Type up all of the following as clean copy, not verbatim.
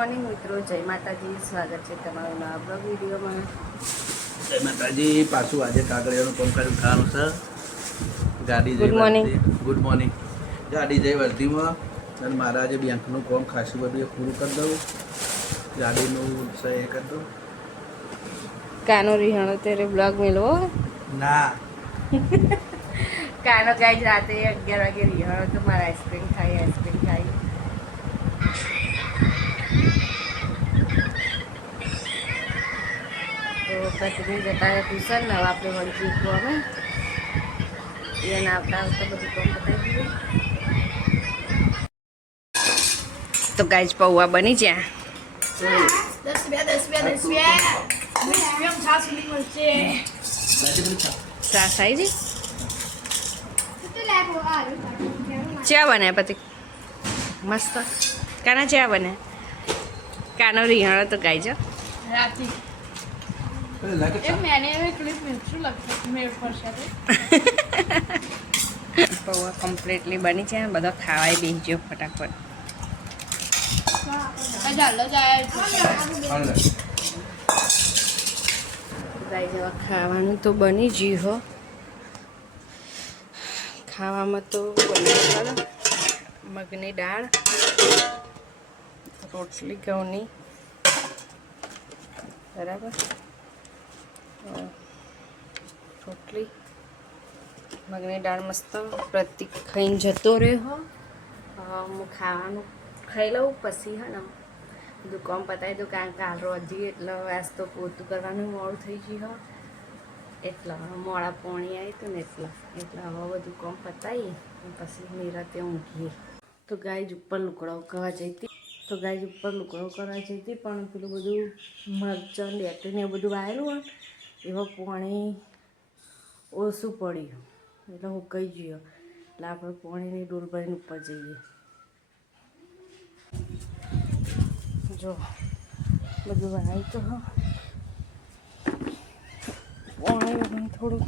Morning મિત્રો, જય માતાજી. સ્વાગત છે તમારું નવા બ્લોગ વિડીયોમાં. જય માતાજી. પાછું આજે કાગળિયાનું કામ કર્યું ખાવાનું છે. ગાડી જઈ ગુડ મોર્નિંગ. ગાડી જઈ વર્ધીમાં અને મારા આજે બેંકનું કામ ખાસું બધું પૂરું કરી દઉં. ગાડીનું છે એ કરી દઉં. કાનો રિહાણો તેરે બ્લોગ મેળવો ના કાનો ગાઈ રાતે 11 વાગે રિહાણો તો મારા આઈસ્ક્રીમ ખાઈ તો પ્રતિદિન જતા ટ્યુશન ને આપણે વળી શીખવું અમે એને આવતા બધું કામ બતાવી દીધું. તો ગાઈજ પૌવા બની જ્યાં સાસ આવી જી ચા બને પતિ મસ્ત. કાના ચા બને કાનો રિહાણો તો ગાઈ જો પૌવા કમ્પ્લીટલી બની છે. બધો ખાવાય બેસજો ફટાફટ. ગાઈ જવા ખાવાનું તો બની ગયું હો. ખાવામાં તો બનાવેલો મગની દાળ, રોટલી ઘઉંની, બરાબર, રોટલી મગની દાળ મસ્ત. પ્રતિક ખાઈને જતો રહ્યો. હું ખાવાનું ખાઈ લઉં પછી હે ને બધું કામ પતાવી દઉં, કારણ કે હાલ રોજી એટલે આજ તો પોતું કરવાનું મોડું થઈ ગયું એટલે મોડા પોણી આવી હતું ને એટલે હવે બધું કામ પતાવી પછી નિરાતે ઊંઘીએ. તો ગાય ઉપર લુકડાઓ કરવા જઈ હતી પણ પેલું બધું મરચાં લેટરીન એ બધું આવેલું હોય એવા પાણી ઓછું પડ્યું એટલે હુકાઈ ગયો એટલે આપણે પાણીની ડોલ ભરીને ઉપર જઈએ. જો બધું આવી તો હા પાણી થોડું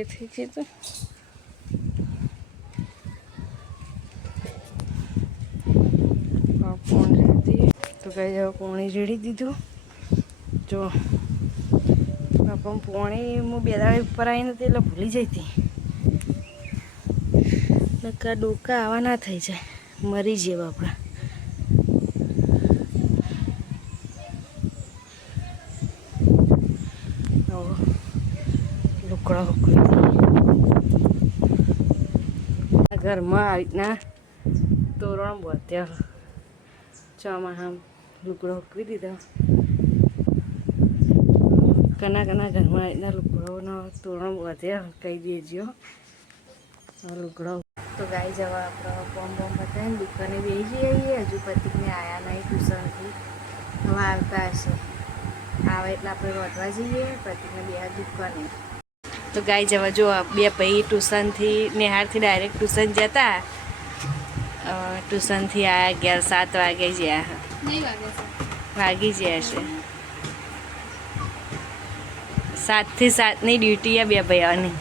એ થઈ ગયું તો પાણી રેડી તો કઈ જવા પાણી રેડી દીધું. જો પણ પાણી હું બે દાડા ઉપર આવી નથી એટલે ભૂલી જઈ હતી. નકા ડોકા આવા ના થઈ જાય, મરી જેવા આપણા. લુકડા હુકવી ઘરમાં આવી રીતના તોરણ બોત્યા ચોમાહામ લુકડો હુકવી દીધો. ઘણા ઘરમાં આવી રીતના લુકડોનો તોરણ બોત્યા કહી દેજો લુકડો. તો ગાઈ જવા આપણે બોમ બતાવીને દુકાને બેસી જઈએ. હજુ પતિકને આવ્યા નહીં ટ્યુશનથી, હવે આવતા હશે. આવે એટલે આપણે રોટવા જઈએ. પ્રતિકને બે દુકાને. તો ગાઈ જવા જો બે ભાઈ ટ્યુશનથી નિહાળથી ડાયરેક્ટ ટ્યુશન જતા. ટ્યુશનથી આવ્યા 7 વાગે જ્યાં વાગી ગયા છે. 7 થી 7ની ડ્યુટી આ બે ભાઈઓની.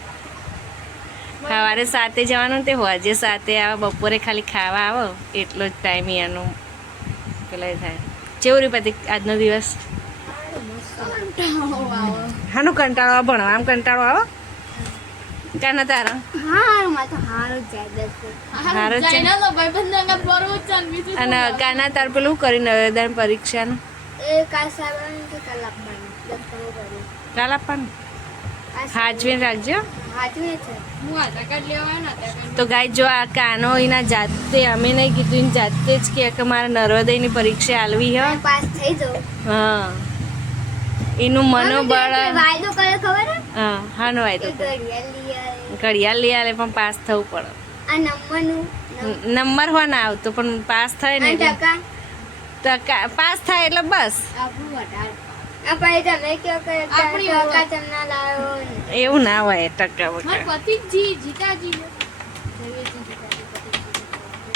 સવારે 7 જવાનું તે હોજે 7 આવે, બપોરે ખાલી ખાવા આવો એટલો જ ટાઈમ એનું પેલા થાય. કેવું રહ્યું પતિ આજનો દિવસ? હાનું કંટાળો આવે? ભણવા આમ કંટાળો આવે કાના તારા? અને કાના તાર પેલું કરી નવેદાન પરીક્ષાનું કાલ આપવાનું હાજવીને રાખજો. તો ગાય જો આ કાનો એના જાતે, અમે નહીં કીધું, એને જાતે જ કે મારે નર્મદયની પરીક્ષા આલવી હે. હા એનું મનોબળ. હા હાનો વાયદો ઘડિયાળ લઈ આવે પણ પાસ થવું પડે. નંબર હો ના આવતો પણ પાસ થાય ને ટકા પાસ થાય એટલે બસ. એવું ના હોય ટકા વગર.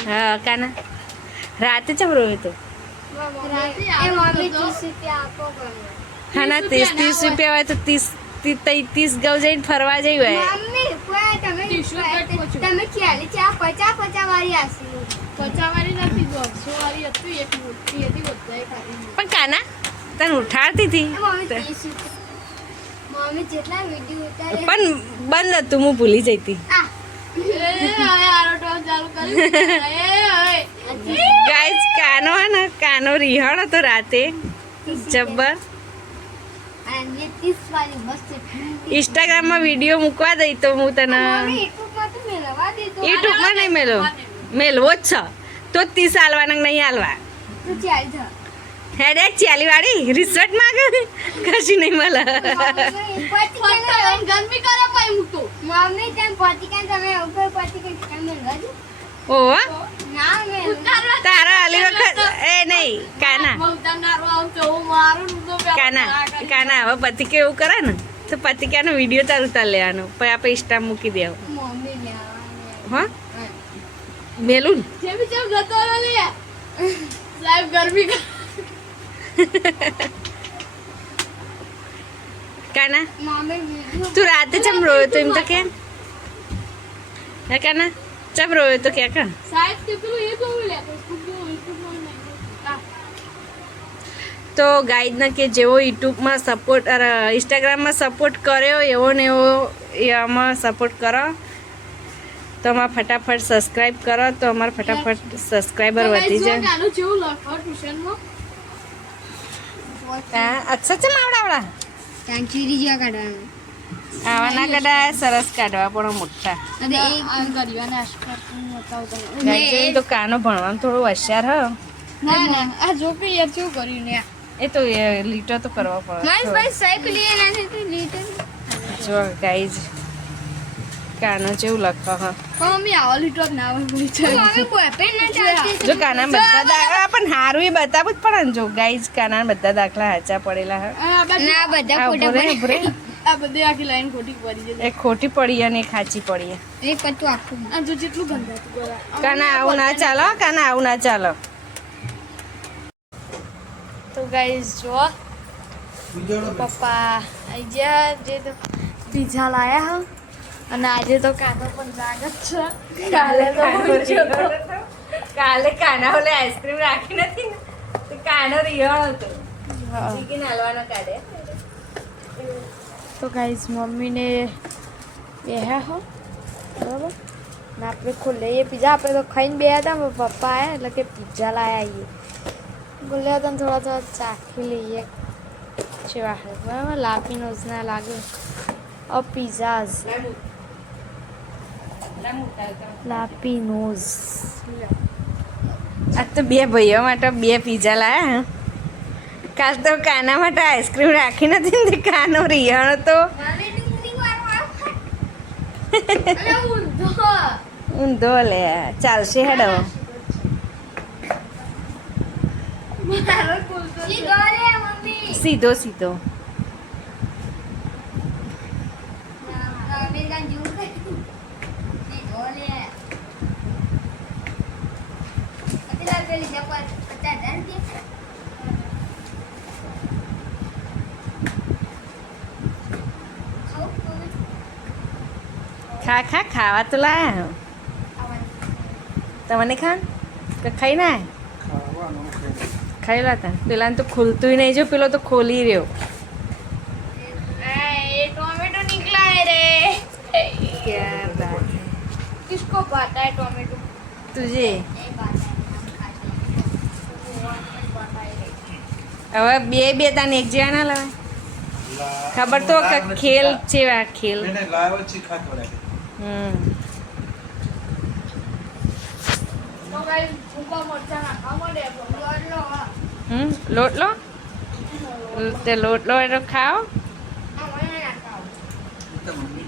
હા કાના રાતે ચમ રોયો તો? હા ના 30 રૂપિયા હોય તો 30 ગૌ જઈને ફરવા જઈ હોય. પચાવાળી નથી 100 વાળી હતી એક મોટી હતી બધાએ ખાધી પણ કાના તને ઉઠાડતી હતી મમ્મી જેટલા વિડિયો ઉતારે પણ બંધ હતું હું ભૂલી જઈતી ગાઈસ કાનો હે ને કાનો રિહાણ હતો રાતે જબ્બર ઇન્સ્ટાગ્રામમાં વિડીયો મૂકવા દઈ તો હું તને યુટ્યુબમાં નહીં મેલવો જ છે તો જ 30 આલવાના નહીં આલવા હેડે 40 વાળી રિસોર્ટ માં કશું નહીં મળે ગરમી કરે પાઈ મૂકતો મમ્મી તેમ પતિકા તમે ઉપર પતિકા તમે લજો ઓ ના મે તારા આલી વખત એ નહીં કાના મમતાનારો આવતો હું મારું તો કાના હવે પતિ કેવું કરે ને તો પતિકાનો વિડીયો તારું તાર લેવાનો પછી આપણે ઇન્સ્ટા મૂકી દેવો મમ્મી લે હા મેલું જેમ જેમ જતો રહે લે સાહેબ ગરમી કાના મમ્મી વિડિયો તું રાતે ચમ રોયો તો એમ તો કે હે કાના ચમ રોયો તો કે કા સાહેબ કે પેલું એ તો લે તો ગાઈડને કે જેવો યુટ્યુબમાં સપોર્ટ ઇન્સ્ટાગ્રામમાં સપોર્ટ કર્યો એવો ને એવો આમાં સપોર્ટ કરો તો અમારે ફટાફટ સબસ્ક્રાઈબ કરો તો અમારે ફટાફટ સબસ્ક્રાઈબર વધી જાય આનું જેવું લખો ટ્યુશનમાં અચ્છા ચમ આવડા કાંચીરી જેવા કાઢવાનું આવા ના કઢાય સરસ કાઢવા પણ મોટા અને એ ગરીવાને આશીર્વાદ બતાવતો ગાઈડ તો કાનો ભણવાનું થોડું હોશિયાર હ ના ના આ જો કે યાર શું કર્યું ને એ તો લીટો તો કરવા પડે મારી ભાઈ સાયકલ લઈ ના તો લીટર જો ગાઈઝ કાનો જેવું લખો હા મમ્મી આવો લીટર ના આવે બોલી છે મમ્મી બોયપેન ના ચાલતી જો કાના બધા દાખલા પણ હારું એ બતાવું જ પડે ને જો ગાઈઝ કાના બધા દાખલા હાચા પડેલા હે ના બધા આ ફોટા ઉભો રે. આ બધી આખી લાઈન ખોટી પડી છે એક ખોટી પડી અને એક સાચી પડી એક પત્તું આખું આ જો જેટલું ગંધાતું બોલા કાના આવું ના ચાલો કાના આવું ના ચાલો તો ગાઈસ જો પપ્પા આજે જે તો પિઝા લાયા હા અને આજે તો કાનો પણ જાગત છે કાલે તો કાલે કાના ઓલે આઈસ્ક્રીમ રાખી નથી ને તો કાનો રિયાળ હતો ચીકી નાલવાનો કાઢે તો ગાઈસ મમ્મીને બેહ્યા હો બરાબર ને આપણે ખોલીએ પિઝા આપણે તો ખાઈને બે હતા મારા પપ્પા આવ્યા એટલે કે પિઝા લાયા આવીએ બોલ્યા હતા થોડા ચાખી લઈએ જેવા હે બરાબર લાપીનોઝ ના લાગે અ પિઝાઝ લાપીનોઝ આજ તો બે ભાઈઓ માટે બે પીઝા લાયા કાલ તો કાના માટે આઈસ્ક્રીમ રાખી નથી ને કાનો રિયાણો તો ઊંધો લે ચાલશે હેડો સીધો સીધો ખા ખા ખાવા તો લાયા તમને ખાન કે ખાઈ ના ખાઈ લાતા પેલા તો ખુલતું નહીં જો પેલો તો ખોલી રહ્યો टोमेटो निकला है रे क्या बात है किसको पता है टोमेटो तुझे હવે બે બે તાને એક જેવા ના લાવે ખબર તો કે ખેલ છે આ ખેલ तो गाइस भूखा मरचा ना खावा दे લોટ લો તે લોટ લો એટલે ખાઓ हमारे ना खाओ તો મમ્મી